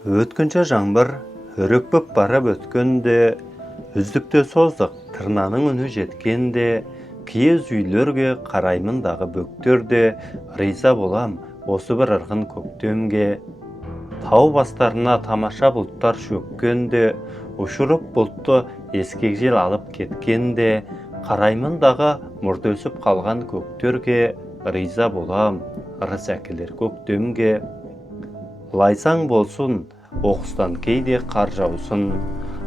Өткінші жаңбыр, өрекпіп барап өткенде, үздікте создық тырнаның үні жеткенде, киіз үйлерге қараймындағы бөктерде, риза болам осы бір ырғын көктемге. Тау бастарына тамаша бұлттар шөккенде, ұшырып бұлтты ескек жел алып кеткенде, қараймындағы мұрт өсіп қалған көктерге, риза болам ырыс әкелер көктемге. Лайсаң болсын, оқыстан кейде қар жаусын,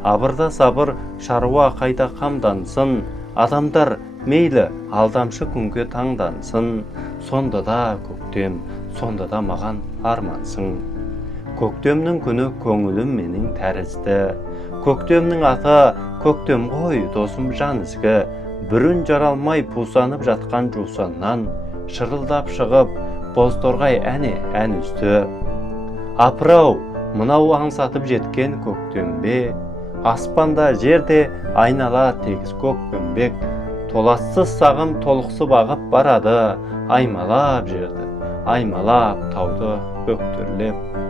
абырда сабыр шаруа қайда қамдансын, адамдар мейлі алдамшы күнге таңдансын, сонда да көктем, сонда да маған армансың. Көктемнің күні көңілім менің тәрізді, көктемнің аты көктем ғой досым жан ізгі, бүрін жаралмай пусанып жатқан жусаннан, шырылдап шығып, бозторғай әне ән үзді. Апырау, мынау аңсатып жеткен көктембе, аспанда жерде айнала тегіс көкпеңбек, толассыз сағым толықсып ағып барады, аймалап жерді, аймалап тауды бөктерлеп.